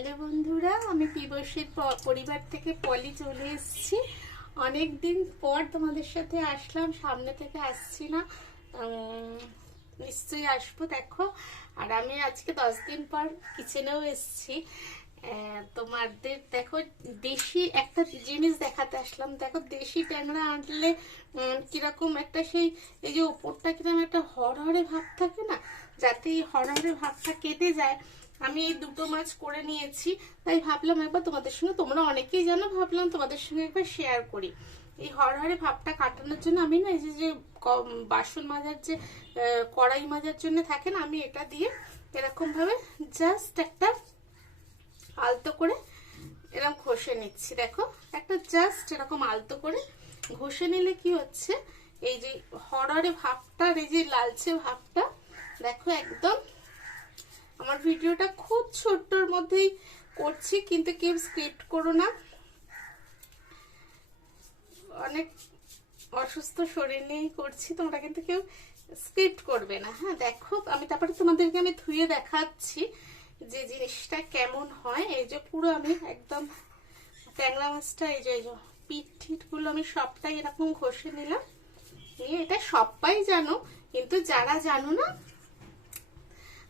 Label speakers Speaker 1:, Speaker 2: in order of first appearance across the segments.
Speaker 1: Hello বন্ধুরা, আমি পিবসীর পরিবার থেকে পলি চলে এসেছি। অনেক দিন পর তোমাদের সাথে আসলাম, সামনে থেকে আসছি না। নিশ্চয়ই আসব, দেখো। আর আমি আজকে দশ দিন পর কিচেনেও এসেছি। তোমাদের, দেখো, দেশি একটা জিনিস দেখাতে আসলাম। দেখো, দেশি ট্যাংরা আনলে কীরকম একটা সেই, এই যে ওপরটা কীরকম একটা হরহরে ভাব থাকে না? যাতে এই হরহরে ভাবটা কেটে যায়। আমি এই দুটো মাছ করে নিয়েছি, তাই ভাবলাম একবার তোমাদের সঙ্গে, তোমরা অনেকেই জানো, ভাবলাম তোমাদের সঙ্গে একবার শেয়ার করি। এই হরহরে ভাবটা কাটানোর জন্য আমি না, এই যে বাসন মাজার যে কড়াই মাজার জন্য থাকে না, আমি এটা দিয়ে এরকম ভাবে জাস্ট একটা আলতো করে এরকম ঘষে নিচ্ছি। দেখো, একটা জাস্ট এরকম আলতো করে ঘষে নিলে কি হচ্ছে, এই যে হরহরে ভাবটা আর এই যে লালচে ভাবটা, দেখো একদম আমার ভিডিওটা খুব ছোট্টর মধ্যেই করছি, কিন্তু কেউ স্ক্রিপ্ট করো না। অনেক অসুস্থ শরীর নিয়েই করছি, তোমরা কিন্তু কেউ স্ক্রিপ্ট করবে না। হ্যাঁ দেখো, আমি তারপরে তোমাদেরকে আমি ধুয়ে দেখাচ্ছি যে জিনিসটা কেমন হয়। এই যে পুরো আমি একদম ট্যাংরা মাছটা, এই যে এই যে পিঠ টিটগুলো আমি সবটাই এরকম ঘষে নিলাম। নিয়ে এটা সবাই জানো, কিন্তু যারা জানো না,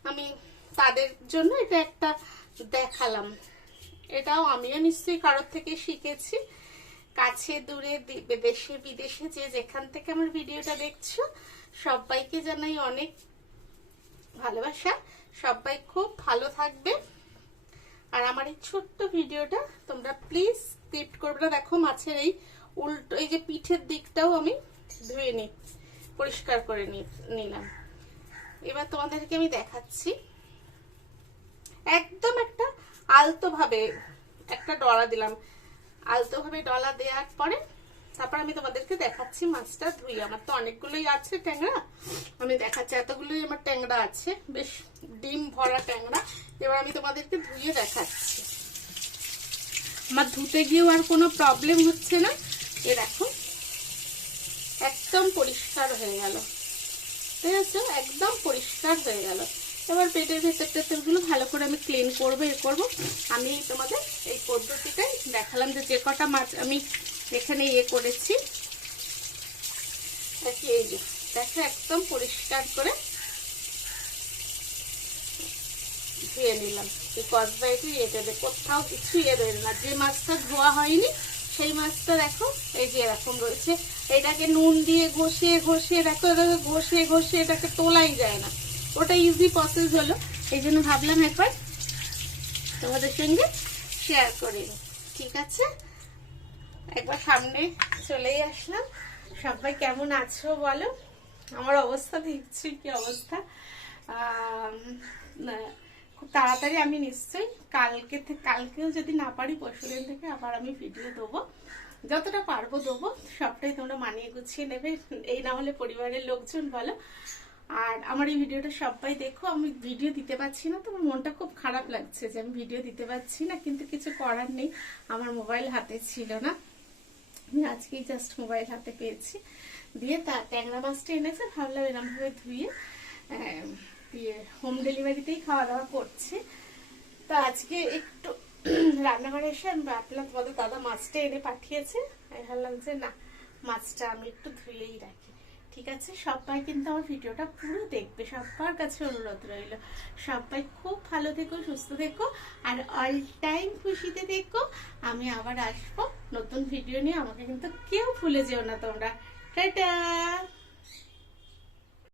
Speaker 1: আমি তাদের জন্য এটা একটা দেখালাম। এটাও আমিও নিশ্চয়ই কারোর থেকে শিখেছি। কাছে, দূরে দেশে, বিদেশে যে যেখান থেকে আমার ভিডিওটা দেখছ, সবাইকে জানাই অনেক ভালোবাসা। সবাই খুব ভালো থাকবে। আর আমার এই ছোট্ট ভিডিওটা তোমরা প্লিজ স্ক্রিপ্ট করবে না। দেখো মাছের এই উল্টো এই যে পিঠের দিকটাও আমি ধুয়ে নি, পরিষ্কার করে নিলাম। এবার তোমাদেরকে আমি দেখাচ্ছি। একদম একটা আলতো ভাবে একটা ডলা দিলাম। আলতো ভাবে ডলা দেওয়ার পরে তারপর আমি তোমাদেরকে দেখাচ্ছি মাছটা ধুই আমার তো অনেকগুলোই আছে ট্যাংরা। আমি দেখাচ্ছি, এতগুলোই আমার ট্যাংরা আছে। বেশ ডিম ভরা ট্যাংরা। এবার আমি তোমাদেরকে ধুয়ে দেখাচ্ছি। আমার ধুতে গিয়েও আর কোনো প্রবলেম হচ্ছে না। এ দেখো, একদম পরিষ্কার হয়ে গেল। ঠিক আছে? একদম পরিষ্কার হয়ে গেল। এবার পেটের ভেতর ক্লিন করব, এ করব। আমি তোমাদের এই পদ্ধতিটাই দেখালাম যে যে কটা মাছ আমি এখানে ইয়ে করেছি। এই যে, দেখো একদম পরিষ্কার করে ধুয়ে নিলাম। এই কসবাইটি ইয়ে দেবে কোথাও কিছু ইয়ে দেবে না, যে মাছটা ধোয়া হয়নি, সেই মাছটা দেখো, এই যে এরকম রয়েছে। এটাকে নুন দিয়ে ঘষিয়ে ঘষিয়ে, দেখো, এটাকে ঘষিয়ে ঘষিয়ে এটাকে তোলাই যায় না। ওটা ইজি প্রসেস হলো। এই জন্য ভাবলাম একবার তোমাদের সঙ্গে শেয়ার করে। ঠিক আছে? একবার সামনে চলেই আসলাম। সবাই কেমন আছো বলো? আমার অবস্থা দেখছি, কি অবস্থা? খুব তাড়াতাড়ি আমি নিশ্চয়ই কালকে থেকে কালকেও যদি না পারি, পরশুদিন থেকে আবার আমি ভিডিও দেবো। যতটা পারব দেবো, সবটাই তোমরা মানিয়ে গুছিয়ে নেবে। এই না হলে পরিবারের লোকজন বলো। আর আমার এই ভিডিওটা সবাই দেখো, আমি ভিডিও দিতে পারছি না তো মনটা খুব খারাপ লাগছে যে আমি ভিডিও দিতে পারছি না, কিন্তু কিছু করার নেই, আমার মোবাইল হাতে ছিল না। আমি আজকেই জাস্ট মোবাইল হাতে পেয়েছি। দিয়ে তা ট্যাংরা মাছটা এনেছে, ভাবলাম এরমভাবে ধুয়ে দিয়ে হোম ডেলিভারিতেই খাওয়া দাওয়া করছি। তো আজকে একটু রান্নাঘরে এসে আমি ভাবলাম তোমাদের দাদা মাছটা এনে পাঠিয়েছে। আমি ভাবলাম যে না, মাছটা আমি একটু ধুয়েই রাখি। ঠিক আছে? সবাই কিন্তু আমার ভিডিওটা পুরো দেখবে। সবার কাছে অনুরোধ রইল। সবাই খুব ভালো থেকো, সুস্থ থেকো, আর অল টাইম খুশিতে থেকো। আমি আবার আসব নতুন ভিডিও নিয়ে। আমাকে কিন্তু কেউ ভুলে যেও না তোমরা। টাটা!